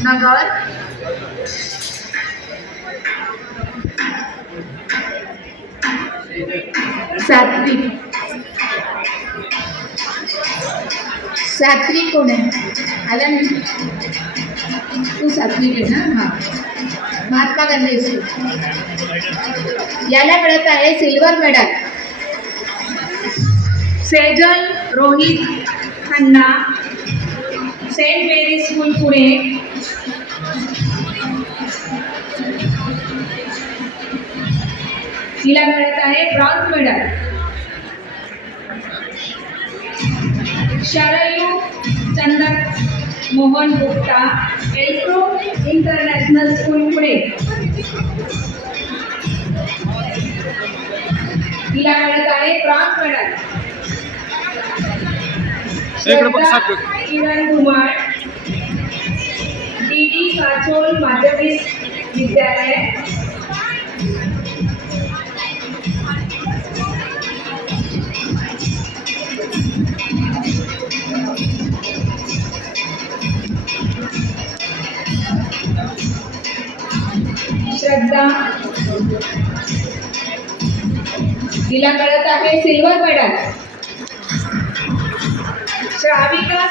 नगर, सात्विक. सात्विक कोण आहे? आला नाही. तू सात्विक आहे ना? हां, महात्मा गांधी स्कूल. याला मिळत आहे silver medal. Sejal Rohit Khanna, saint Mary school Pune. तिला मिळत आहे bronze medal. Sharayu Chandan Mohan Gupta, Elpro international school Pune. तिला मिळत आहे bronze medal. Kiran Kumar, DD Kachol माध्यमिक विद्यालय. श्रद्धा, तिला मिळत आहे सिल्वर मेडल. श्राविका